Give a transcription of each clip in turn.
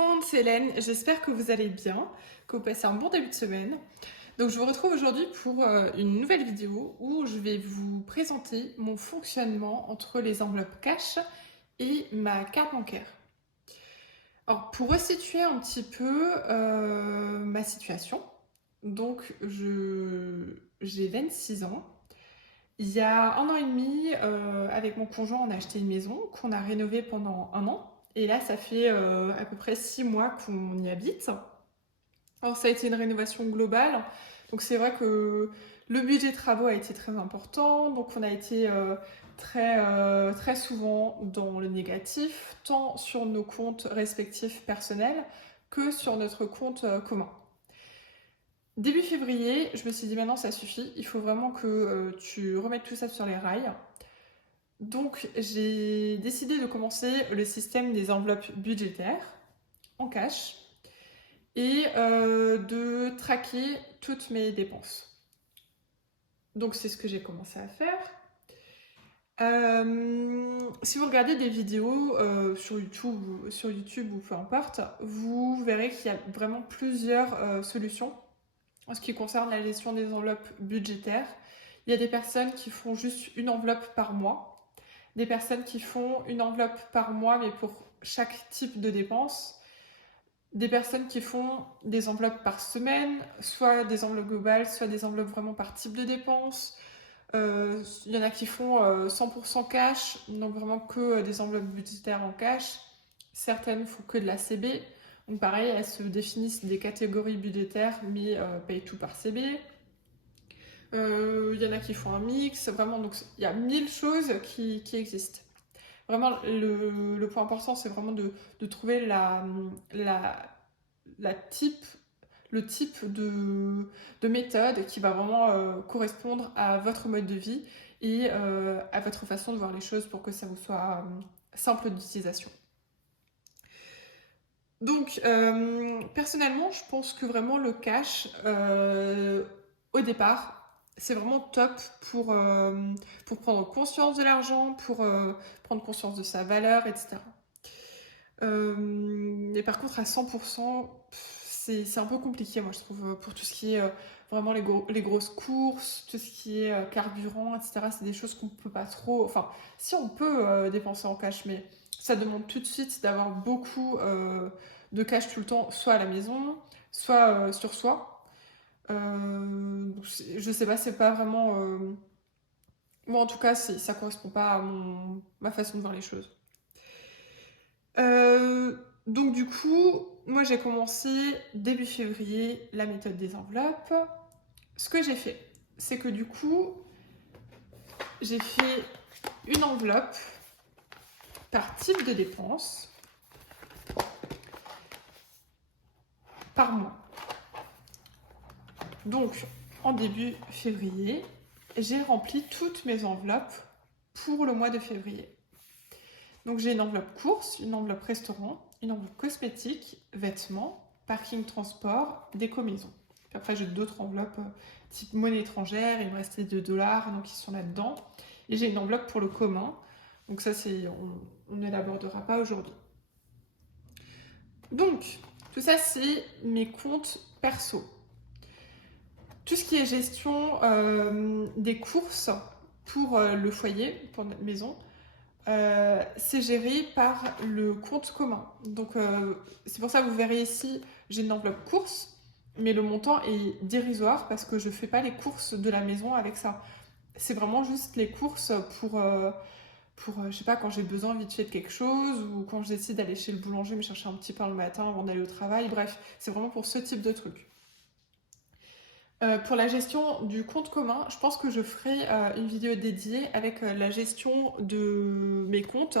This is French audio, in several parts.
monde, c'est Hélène, j'espère que vous allez bien, que vous passez un bon début de semaine. Donc je vous retrouve aujourd'hui pour une nouvelle vidéo où je vais vous présenter mon fonctionnement entre les enveloppes cash et ma carte bancaire. Alors pour resituer un petit peu ma situation, donc j'ai 26 ans. Il y a 1 an et demi, avec mon conjoint, on a acheté une maison qu'on a rénovée pendant 1 an. Et là, ça fait à peu près 6 mois qu'on y habite. Alors, ça a été une rénovation globale. Donc, c'est vrai que le budget travaux a été très important. Donc, on a été très souvent dans le négatif, tant sur nos comptes respectifs personnels que sur notre compte commun. Début février, je me suis dit maintenant ça suffit, il faut vraiment que tu remettes tout ça sur les rails. Donc j'ai décidé de commencer le système des enveloppes budgétaires en cash et de traquer toutes mes dépenses. Donc c'est ce que j'ai commencé à faire. Si vous regardez des vidéos sur YouTube ou peu importe, vous verrez qu'il y a vraiment plusieurs solutions en ce qui concerne la gestion des enveloppes budgétaires. Il y a des personnes qui font juste une enveloppe par mois, des personnes qui font une enveloppe par mois mais pour chaque type de dépense, des personnes qui font des enveloppes par semaine, soit des enveloppes globales, soit des enveloppes vraiment par type de dépense. Il y en a qui font 100% cash, donc vraiment que des enveloppes budgétaires en cash. Certaines font que de la CB. Donc pareil, elles se définissent des catégories budgétaires, mais payent tout par CB. Il y en a qui font un mix, vraiment, donc il y a 1000 choses qui existent. Vraiment, le point important, c'est vraiment de trouver le type de méthode qui va vraiment correspondre à votre mode de vie et à votre façon de voir les choses pour que ça vous soit simple d'utilisation. Donc, personnellement, je pense que vraiment le cash, au départ, c'est vraiment top pour prendre conscience de l'argent, pour prendre conscience de sa valeur, etc. Mais par contre, à 100%, c'est un peu compliqué, moi, je trouve, pour tout ce qui est vraiment les grosses courses, tout ce qui est carburant, etc. C'est des choses qu'on peut pas trop... Enfin, si on peut dépenser en cash, mais ça demande tout de suite d'avoir beaucoup de cash tout le temps, soit à la maison, soit sur soi. Je sais pas, c'est pas vraiment... Moi, en tout cas, ça correspond pas à ma façon de voir les choses. Donc du coup, moi j'ai commencé début février la méthode des enveloppes. Ce que j'ai fait, c'est que du coup, j'ai fait une enveloppe par type de dépense par mois. Donc en début février, j'ai rempli toutes mes enveloppes pour le mois de février. Donc j'ai une enveloppe course, une enveloppe restaurant, une enveloppe cosmétique, vêtements, parking transport, déco maison. Puis après j'ai d'autres enveloppes type monnaie étrangère, il me restait 2 dollars, donc ils sont là-dedans. Et j'ai une enveloppe pour le commun, donc ça on ne l'abordera pas aujourd'hui. Donc tout ça c'est mes comptes perso. Tout ce qui est gestion des courses pour le foyer, pour notre maison, c'est géré par le compte commun. Donc c'est pour ça que vous verrez ici, j'ai une enveloppe course, mais le montant est dérisoire parce que je ne fais pas les courses de la maison avec ça. C'est vraiment juste les courses pour je sais pas, quand j'ai besoin vite fait de quelque chose ou quand je décide d'aller chez le boulanger me chercher un petit pain le matin avant d'aller au travail. Bref, c'est vraiment pour ce type de truc. Pour la gestion du compte commun, je pense que je ferai une vidéo dédiée avec la gestion de mes comptes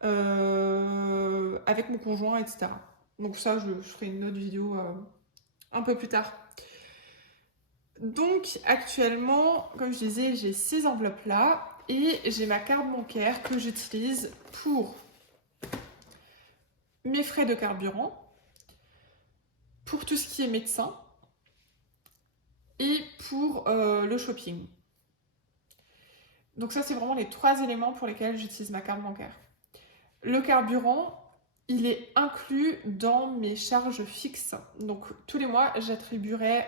avec mon conjoint, etc. Donc ça, je ferai une autre vidéo un peu plus tard. Donc actuellement, comme je disais, j'ai ces enveloppes-là et j'ai ma carte bancaire que j'utilise pour mes frais de carburant, pour tout ce qui est médecin, et pour le shopping. Donc ça, c'est vraiment les 3 éléments pour lesquels j'utilise ma carte bancaire. Le carburant, il est inclus dans mes charges fixes. Donc tous les mois, j'attribuerai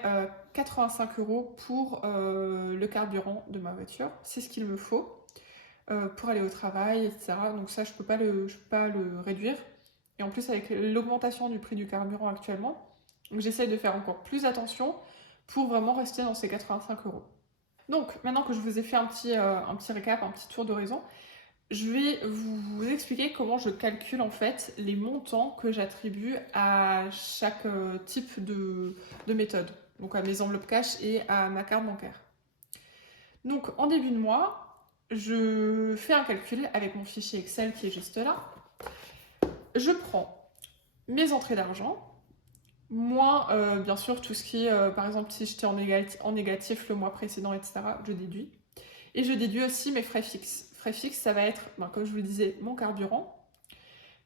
85 € pour le carburant de ma voiture. C'est ce qu'il me faut pour aller au travail, etc. Donc ça, je peux pas le réduire. Et en plus, avec l'augmentation du prix du carburant actuellement, j'essaye de faire encore plus attention pour vraiment rester dans ces 85 €. Donc maintenant que je vous ai fait un petit récap, un petit tour d'horizon, je vais vous expliquer comment je calcule en fait les montants que j'attribue à chaque type de méthode. Donc à mes enveloppes cash et à ma carte bancaire. Donc en début de mois, je fais un calcul avec mon fichier Excel qui est juste là. Je prends mes entrées d'argent, moins bien sûr tout ce qui est, par exemple si j'étais en négatif le mois précédent, etc., je déduis. Et je déduis aussi mes frais fixes. Frais fixes, ça va être, comme je vous le disais, mon carburant,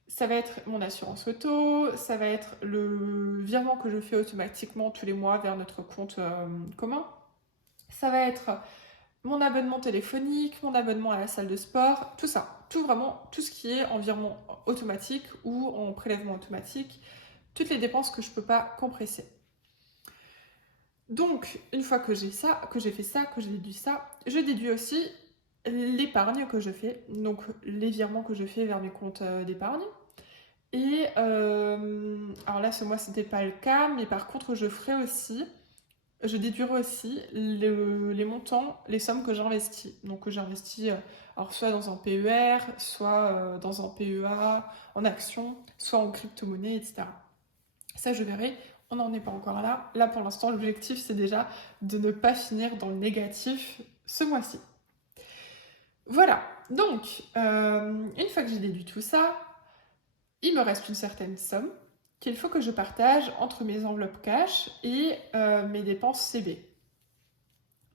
ça va être mon assurance auto, ça va être le virement que je fais automatiquement tous les mois vers notre compte commun, ça va être mon abonnement téléphonique, mon abonnement à la salle de sport, tout ça. Tout vraiment, tout ce qui est en virement automatique ou en prélèvement automatique, toutes les dépenses que je ne peux pas compresser. Donc, une fois que j'ai ça, que j'ai fait ça, que j'ai déduit ça, je déduis aussi l'épargne que je fais, donc les virements que je fais vers mes comptes d'épargne. Et alors là, ce mois, c'était pas le cas, mais par contre, je déduirai aussi les montants, les sommes que j'investis. Donc que j'investis alors soit dans un PER, soit dans un PEA, en actions, soit en crypto-monnaie, etc. Ça, je verrai. On n'en est pas encore là. Là, pour l'instant, l'objectif, c'est déjà de ne pas finir dans le négatif ce mois-ci. Voilà. Donc, une fois que j'ai déduit tout ça, il me reste une certaine somme qu'il faut que je partage entre mes enveloppes cash et mes dépenses CB.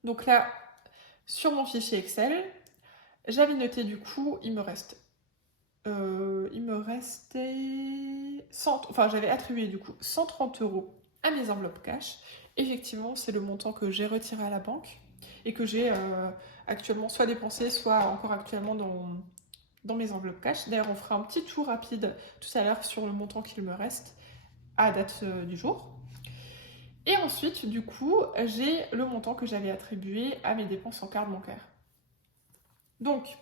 Donc là, sur mon fichier Excel, j'avais noté du coup, il me restait 100, enfin j'avais attribué du coup 130 € à mes enveloppes cash. Effectivement, c'est le montant que j'ai retiré à la banque et que j'ai actuellement soit dépensé, soit encore actuellement dans mes enveloppes cash. D'ailleurs, on fera un petit tour rapide tout à l'heure sur le montant qu'il me reste à date du jour. Et ensuite, du coup, j'ai le montant que j'avais attribué à mes dépenses en carte bancaire. Donc,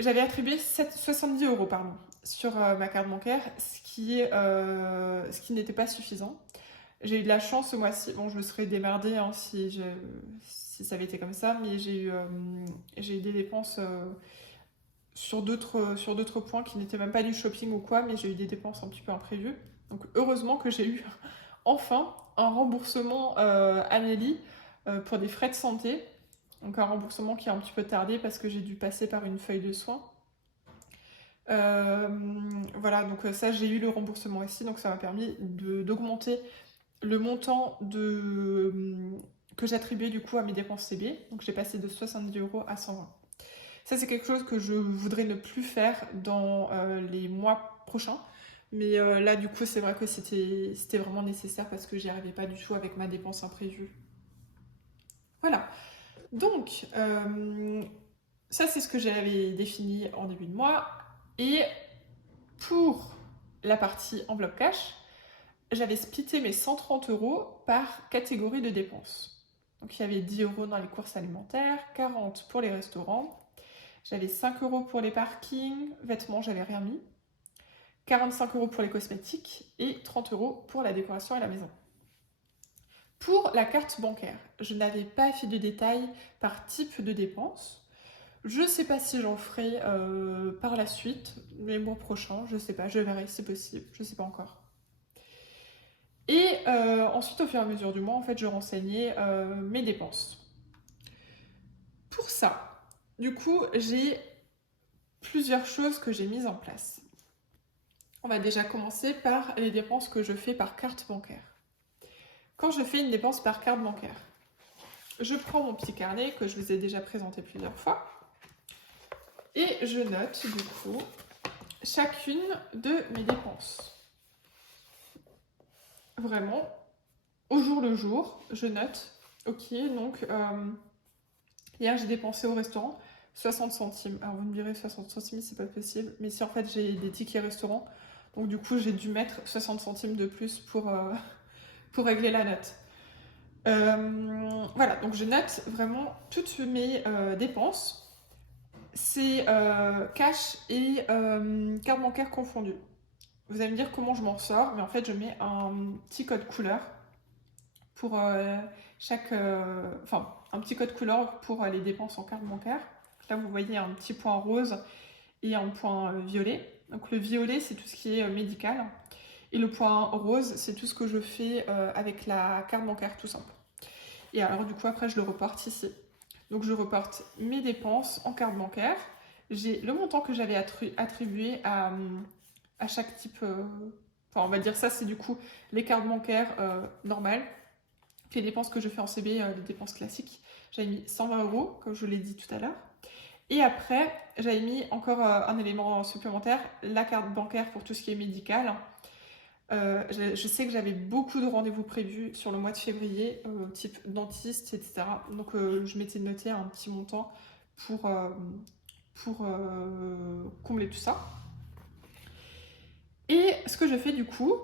j'avais attribué 70 € pardon, sur ma carte bancaire, ce qui n'était pas suffisant. J'ai eu de la chance ce mois-ci. Bon, je me serais démerdée hein, si ça avait été comme ça, mais j'ai eu des dépenses sur d'autres points qui n'étaient même pas du shopping ou quoi, mais j'ai eu des dépenses un petit peu imprévues. Donc heureusement que j'ai eu enfin un remboursement Amélie pour des frais de santé. Donc un remboursement qui a un petit peu tardé parce que j'ai dû passer par une feuille de soins. Voilà, donc ça j'ai eu le remboursement ici, donc ça m'a permis d'augmenter le montant que j'attribuais du coup à mes dépenses CB. Donc j'ai passé de 70 € à 120. Ça c'est quelque chose que je voudrais ne plus faire dans les mois prochains. Mais là du coup c'est vrai que c'était vraiment nécessaire parce que j'y arrivais pas du tout avec ma dépense imprévue. Voilà. Donc ça c'est ce que j'avais défini en début de mois. Et pour la partie enveloppe cash, j'avais splitté mes 130 € par catégorie de dépenses. Donc il y avait 10 € dans les courses alimentaires, 40 pour les restaurants, j'avais 5 € pour les parkings, vêtements, j'avais rien mis, 45 € pour les cosmétiques et 30 € pour la décoration à la maison. Pour la carte bancaire, je n'avais pas fait de détails par type de dépenses. Je ne sais pas si j'en ferai par la suite, les mois prochains, je ne sais pas, je verrai si c'est possible, je ne sais pas encore. Et ensuite, au fur et à mesure du mois, en fait, je renseignais mes dépenses. Pour ça, du coup, j'ai plusieurs choses que j'ai mises en place. On va déjà commencer par les dépenses que je fais par carte bancaire. Quand je fais une dépense par carte bancaire, je prends mon petit carnet que je vous ai déjà présenté plusieurs fois et je note du coup chacune de mes dépenses. Vraiment, au jour le jour, je note, ok, donc hier j'ai dépensé au restaurant 60 centimes. Alors vous me direz 60 centimes, c'est pas possible, mais si en fait j'ai des tickets restaurant, Donc du coup, j'ai dû mettre 60 centimes de plus pour régler la note. Voilà, donc je note vraiment toutes mes dépenses. C'est cash et carte bancaire confondue. Vous allez me dire comment je m'en sors, mais en fait, je mets un petit code couleur pour chaque... Enfin, un petit code couleur pour les dépenses en carte bancaire. Là, vous voyez un petit point rose et un point violet. Donc le violet, c'est tout ce qui est médical. Et le point rose, c'est tout ce que je fais avec la carte bancaire tout simple. Et alors du coup, après, je le reporte ici. Donc je reporte mes dépenses en carte bancaire. J'ai le montant que j'avais attribué à chaque type... Enfin, on va dire ça, c'est du coup les cartes bancaires normales. Puis les dépenses que je fais en CB, les dépenses classiques. J'avais mis 120 €, comme je l'ai dit tout à l'heure. Et après, j'avais mis encore un élément supplémentaire, la carte bancaire pour tout ce qui est médical. Je sais que j'avais beaucoup de rendez-vous prévus sur le mois de février, type dentiste, etc. Donc je m'étais noté un petit montant pour combler tout ça. Et ce que je fais du coup,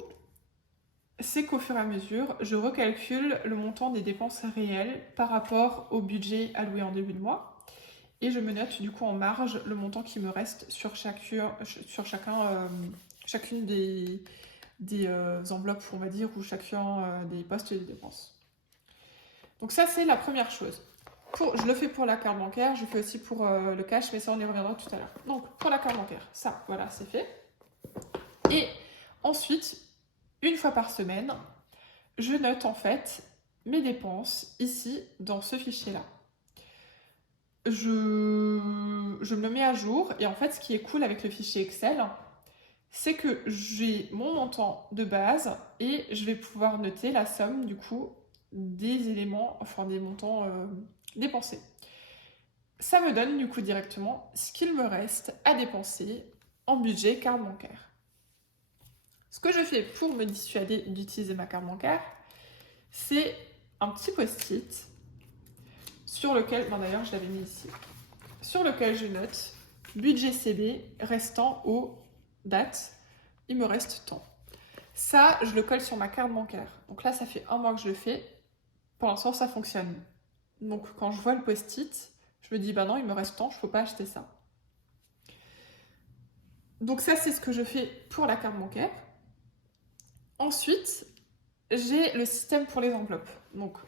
c'est qu'au fur et à mesure, je recalcule le montant des dépenses réelles par rapport au budget alloué en début de mois. Et je me note du coup en marge le montant qui me reste sur chacune des enveloppes, on va dire, ou chacun des postes et des dépenses. Donc ça, c'est la première chose. Je le fais pour la carte bancaire, je fais aussi pour le cash, mais ça, on y reviendra tout à l'heure. Donc, pour la carte bancaire, ça, voilà, c'est fait. Et ensuite, une fois par semaine, je note en fait mes dépenses ici, dans ce fichier-là. Je me le mets à jour, et en fait, ce qui est cool avec le fichier Excel, c'est que j'ai mon montant de base et je vais pouvoir noter la somme du coup des éléments, enfin des montants dépensés. Ça me donne du coup directement ce qu'il me reste à dépenser en budget carte bancaire. Ce que je fais pour me dissuader d'utiliser ma carte bancaire, c'est un petit post-it sur lequel, ben d'ailleurs je l'avais mis ici, sur lequel je note budget CB restant aux dates, il me reste tant. Ça, je le colle sur ma carte bancaire. Donc là, ça fait un mois que je le fais. Pour l'instant, ça fonctionne. Donc quand je vois le post-it, je me dis, bah non, il me reste tant, je ne peux pas acheter ça. Donc ça, c'est ce que je fais pour la carte bancaire. Ensuite, j'ai le système pour les enveloppes. Donc,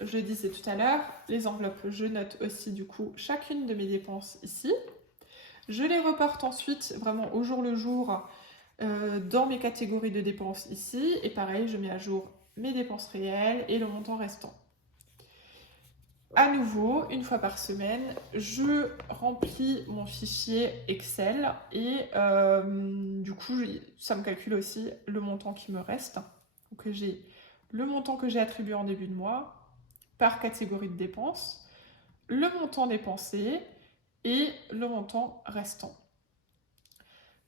je disais tout à l'heure, les enveloppes, je note aussi du coup chacune de mes dépenses ici. Je les reporte ensuite vraiment au jour le jour dans mes catégories de dépenses ici. Et pareil, je mets à jour mes dépenses réelles et le montant restant. À nouveau, une fois par semaine, je remplis mon fichier Excel et du coup, ça me calcule aussi le montant qui me reste. Donc j'ai le montant que j'ai attribué en début de mois par catégorie de dépenses, le montant dépensé et le montant restant.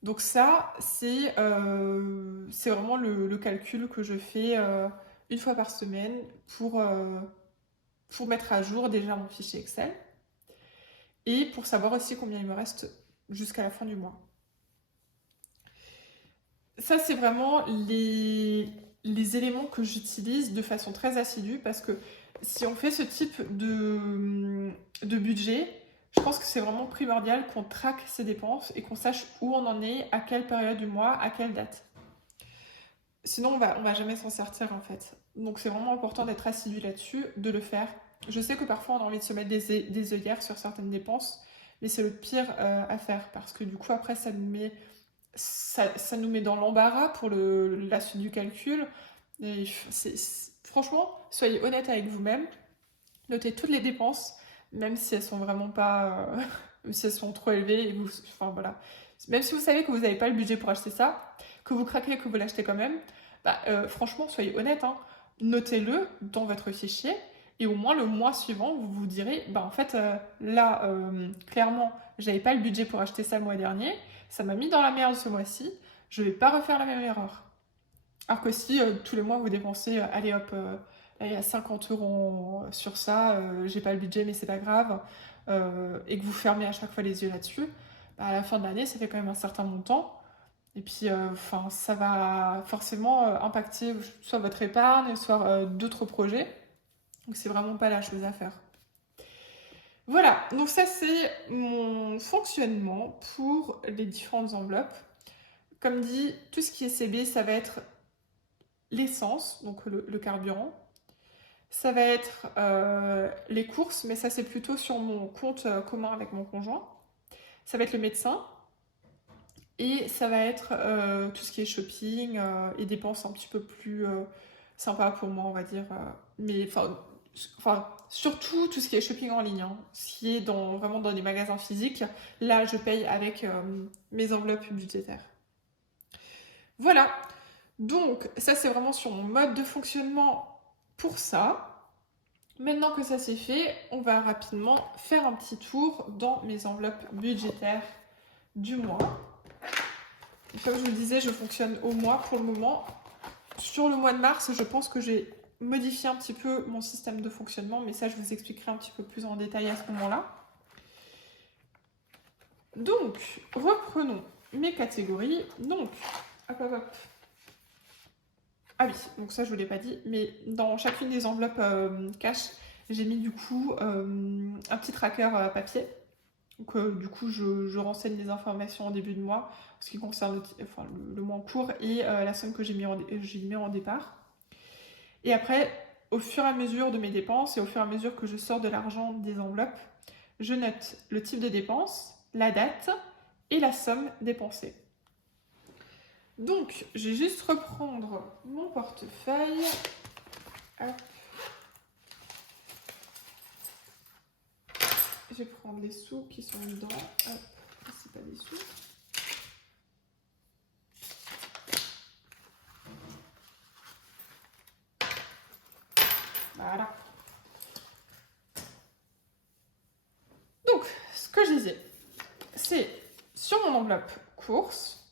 Donc ça, c'est vraiment le calcul que je fais une fois par semaine pour mettre à jour déjà mon fichier Excel et pour savoir aussi combien il me reste jusqu'à la fin du mois. Ça, c'est vraiment les éléments que j'utilise de façon très assidue parce que si on fait ce type de budget, je pense que c'est vraiment primordial qu'on traque ses dépenses et qu'on sache où on en est, à quelle période du mois, à quelle date. Sinon, on va jamais s'en sortir en fait. Donc c'est vraiment important d'être assidu là-dessus, de le faire. Je sais que parfois on a envie de se mettre des œillères sur certaines dépenses, mais c'est le pire à faire parce que du coup après ça nous met dans l'embarras pour la suite du calcul. Et franchement, soyez honnête avec vous-même, notez toutes les dépenses, même si elles sont vraiment pas, même si elles sont trop élevées. Enfin voilà, même si vous savez que vous n'avez pas le budget pour acheter ça, que vous craquez et que vous l'achetez quand même, bah, franchement, soyez honnête, hein, notez-le dans votre fichier. Et au moins le mois suivant, vous vous direz, bah en fait, là, clairement, j'avais pas le budget pour acheter ça le mois dernier, ça m'a mis dans la merde ce mois-ci, je vais pas refaire la même erreur. Alors que si tous les mois vous dépensez, allez hop, là il y a 50 € sur ça, j'ai pas le budget mais c'est pas grave, et que vous fermez à chaque fois les yeux là-dessus, bah, à la fin de l'année ça fait quand même un certain montant, Et puis, enfin, ça va forcément impacter soit votre épargne, soit d'autres projets. Donc, c'est vraiment pas la chose à faire. Voilà, donc ça c'est mon fonctionnement pour les différentes enveloppes. Comme dit, tout ce qui est CB, ça va être l'essence, donc le carburant. Ça va être les courses, mais ça c'est plutôt sur mon compte commun avec mon conjoint. Ça va être le médecin. Et ça va être tout ce qui est shopping et dépenses un petit peu plus sympa pour moi, on va dire. Mais enfin, surtout tout ce qui est shopping en ligne, hein. Ce qui est vraiment dans les magasins physiques, là je paye avec mes enveloppes budgétaires. Voilà, donc ça c'est vraiment sur mon mode de fonctionnement pour ça. Maintenant que ça c'est fait, on va rapidement faire un petit tour dans mes enveloppes budgétaires du mois. Et comme je vous le disais, je fonctionne au mois pour le moment. Sur le mois de mars, je pense que j'ai modifié un petit peu mon système de fonctionnement, mais ça je vous expliquerai un petit peu plus en détail à ce moment-là. Donc, reprenons mes catégories. Donc, hop, hop, hop. Ah oui, donc ça je ne vous l'ai pas dit, mais dans chacune des enveloppes cash, j'ai mis du coup un petit tracker papier. Donc du coup je renseigne les informations en début de mois, en ce qui concerne le mois en cours et la somme que j'y mets en départ. Et après, au fur et à mesure de mes dépenses et au fur et à mesure que je sors de l'argent des enveloppes, je note le type de dépense, la date et la somme dépensée. Donc, je vais juste reprendre mon portefeuille. Hop. Je vais prendre les sous qui sont dedans. Hop, c'est pas des sous. Voilà. Donc, ce que je disais, c'est sur mon enveloppe course,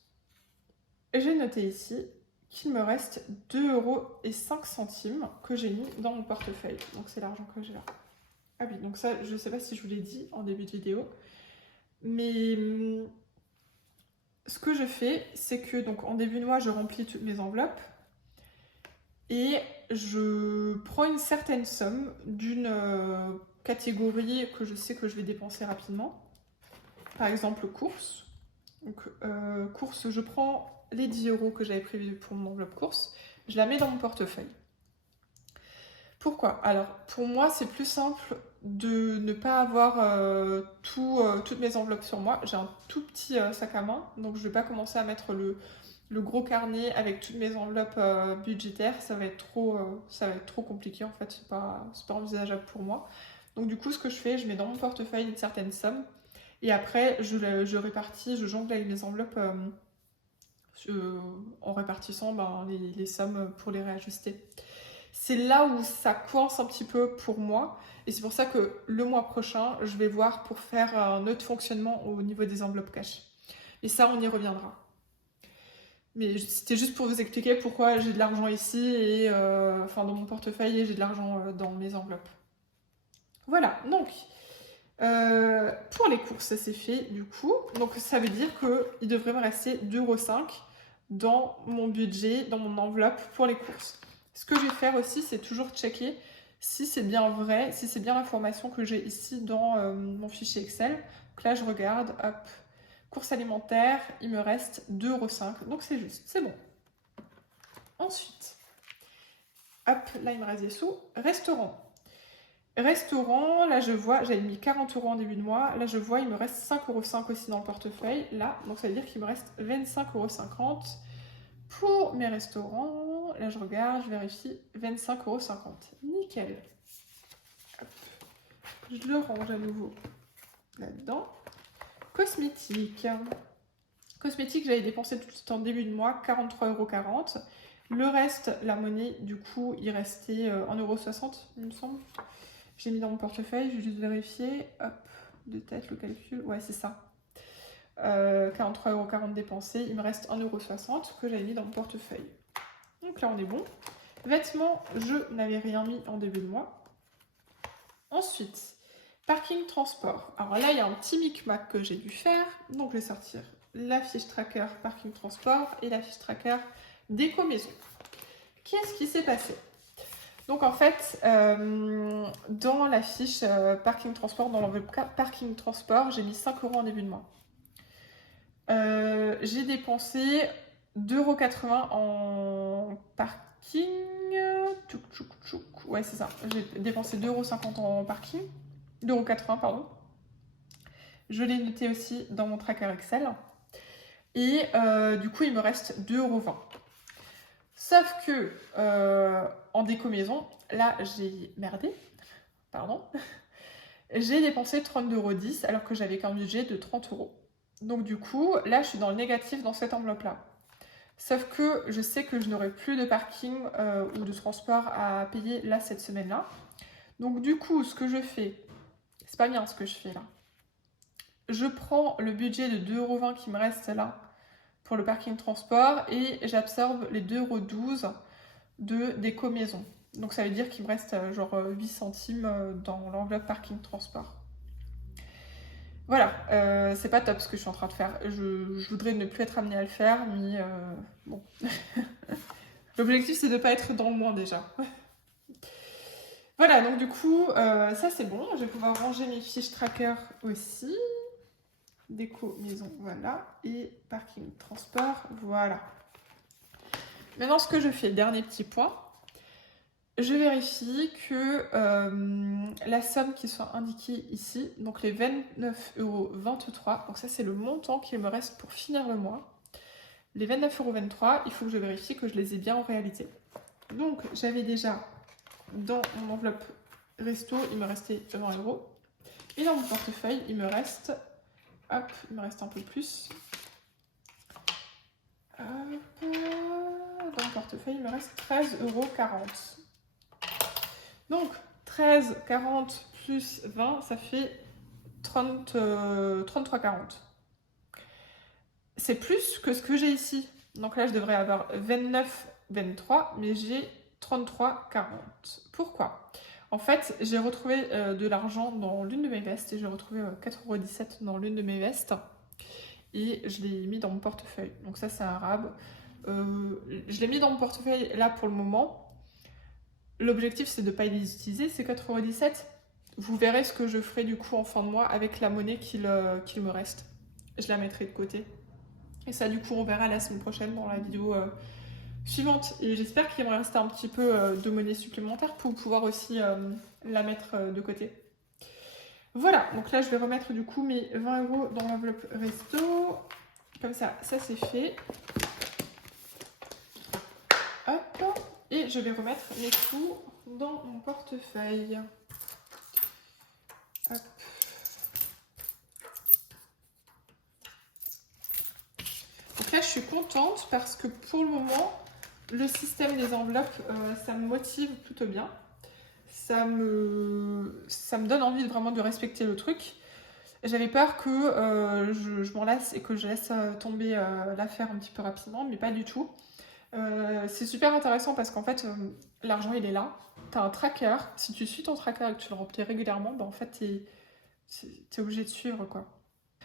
j'ai noté ici qu'il me reste 2,05 € que j'ai mis dans mon portefeuille. Donc, c'est l'argent que j'ai là. Ah oui, donc ça, je ne sais pas si je vous l'ai dit en début de vidéo, mais ce que je fais, c'est que donc en début de mois, je remplis toutes mes enveloppes et je prends une certaine somme d'une catégorie que je sais que je vais dépenser rapidement. Par exemple, courses. Donc, courses, je prends les 10 € que j'avais prévu pour mon enveloppe course, je la mets dans mon portefeuille. Pourquoi? Alors, pour moi, c'est plus simple de ne pas avoir toutes mes enveloppes sur moi. J'ai un tout petit sac à main, donc je ne vais pas commencer à mettre le gros carnet avec toutes mes enveloppes budgétaires. Ça va être trop compliqué en fait, c'est pas envisageable pour moi. Donc du coup, ce que je fais, je mets dans mon portefeuille une certaine somme et après, je répartis, je jongle avec mes enveloppes en répartissant les sommes pour les réajuster. C'est là où ça coince un petit peu pour moi. Et c'est pour ça que le mois prochain, je vais voir pour faire un autre fonctionnement au niveau des enveloppes cash. Et ça, on y reviendra. Mais c'était juste pour vous expliquer pourquoi j'ai de l'argent ici, et dans mon portefeuille, et j'ai de l'argent dans mes enveloppes. Voilà, donc, pour les courses, ça c'est fait du coup. Donc ça veut dire qu'il devrait me rester 2,05 € dans mon budget, dans mon enveloppe pour les courses. Ce que je vais faire aussi, c'est toujours checker si c'est bien vrai, si c'est bien l'information que j'ai ici dans mon fichier Excel. Donc là, je regarde, hop, courses alimentaires, il me reste 2,05 €. Donc c'est juste, c'est bon. Ensuite, hop, là il me reste des sous. Restaurant. Restaurant, là je vois, j'avais mis 40 € en début de mois. Là je vois, il me reste 5,05 € aussi dans le portefeuille. Là, donc ça veut dire qu'il me reste 25,50 € pour mes restaurants. Là je regarde, je vérifie, 25,50 €. Nickel. Hop. Je le range à nouveau là-dedans. Cosmétiques. Cosmétiques, j'avais dépensé tout en début de mois 43,40 €. Le reste, la monnaie, du coup, il restait 1,60 €, il me semble. J'ai mis dans mon portefeuille, je vais juste vérifier. Hop, de tête le calcul. Ouais, c'est ça. 43,40 € dépensés. Il me reste 1,60 € que j'avais mis dans mon portefeuille. Donc là, on est bon. Vêtements, je n'avais rien mis en début de mois. Ensuite, parking, transport. Alors là, il y a un petit micmac que j'ai dû faire. Donc, je vais sortir la fiche tracker parking transport et la fiche tracker déco maison. Qu'est-ce qui s'est passé? Donc en fait, dans la fiche parking transport, dans l'enveloppe parking transport, j'ai mis 5 € en début de mois. J'ai dépensé 2,80 € en parking. Ouais, c'est ça. J'ai dépensé 2,50 € en parking. 2,80 €, pardon. Je l'ai noté aussi dans mon tracker Excel. Et du coup, il me reste 2,20 €. Sauf que en déco maison, là, j'ai merdé. Pardon. J'ai dépensé 32,10 € alors que j'avais qu'un budget de 30 €. Donc du coup, là, je suis dans le négatif dans cette enveloppe-là. Sauf que je sais que je n'aurai plus de parking ou de transport à payer là, cette semaine-là. Donc du coup, ce que je fais, c'est pas bien ce que je fais là. Je prends le budget de 2,20 € qui me reste là pour le parking transport et j'absorbe les 2,12 € de déco maison. Donc ça veut dire qu'il me reste genre 8 centimes dans l'enveloppe parking transport. Voilà, c'est pas top ce que je suis en train de faire. Je voudrais ne plus être amenée à le faire, mais bon. L'objectif, c'est de ne pas être dans le moins déjà. Voilà, donc du coup, ça c'est bon. Je vais pouvoir ranger mes fiches tracker aussi. Déco maison, voilà. Et parking transport, voilà. Maintenant, ce que je fais, dernier petit point. Je vérifie que la somme qui soit indiquée ici, donc les 29,23 €, donc ça c'est le montant qu'il me reste pour finir le mois. Les 29,23 €, il faut que je vérifie que je les ai bien en réalité. Donc j'avais déjà dans mon enveloppe resto, il me restait 20 €. Et dans mon portefeuille, il me reste, hop, il me reste un peu plus. Hop, dans le portefeuille, il me reste 13,40 €. Donc 13,40 plus 20, ça fait 33,40. C'est plus que ce que j'ai ici. Donc là, je devrais avoir 29,23, mais j'ai 33,40. Pourquoi? En fait, j'ai retrouvé de l'argent dans l'une de mes vestes et j'ai retrouvé 4,17 € dans l'une de mes vestes et je l'ai mis dans mon portefeuille. Donc ça, c'est un rab. Je l'ai mis dans mon portefeuille là pour le moment. L'objectif, c'est de ne pas les utiliser, ces 4,17 €. Vous verrez ce que je ferai du coup en fin de mois avec la monnaie qu'il me reste. Je la mettrai de côté. Et ça, du coup, on verra la semaine prochaine dans la vidéo suivante. Et j'espère qu'il me reste un petit peu de monnaie supplémentaire pour pouvoir aussi la mettre de côté. Voilà, donc là, je vais remettre du coup mes 20 € dans l'enveloppe resto. Comme ça, ça c'est fait. Hop. Et je vais remettre mes sous dans mon portefeuille. Hop. Donc là, je suis contente parce que pour le moment, le système des enveloppes, ça me motive plutôt bien. Ça me donne envie vraiment de respecter le truc. J'avais peur que je m'en lasse et que je laisse tomber l'affaire un petit peu rapidement, mais pas du tout. C'est super intéressant parce qu'en fait, l'argent il est là. Tu as un tracker. Si tu suis ton tracker et que tu le remplis régulièrement, bah, en fait, tu es obligé de suivre, quoi.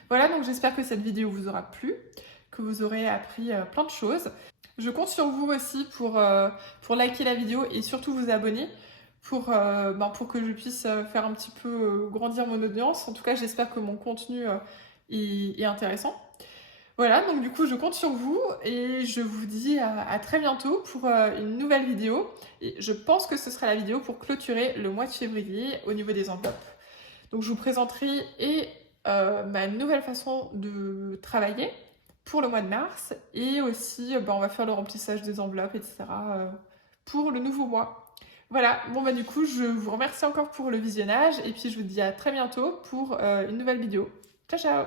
Voilà, donc j'espère que cette vidéo vous aura plu, que vous aurez appris plein de choses. Je compte sur vous aussi pour liker la vidéo et surtout vous abonner pour que je puisse faire un petit peu grandir mon audience. En tout cas, j'espère que mon contenu est intéressant. Voilà, donc du coup, je compte sur vous et je vous dis à très bientôt pour une nouvelle vidéo. Et je pense que ce sera la vidéo pour clôturer le mois de février au niveau des enveloppes. Donc, je vous présenterai ma nouvelle façon de travailler pour le mois de mars et aussi, on va faire le remplissage des enveloppes, etc. Pour le nouveau mois. Voilà, bon du coup, je vous remercie encore pour le visionnage et puis je vous dis à très bientôt pour une nouvelle vidéo. Ciao, ciao!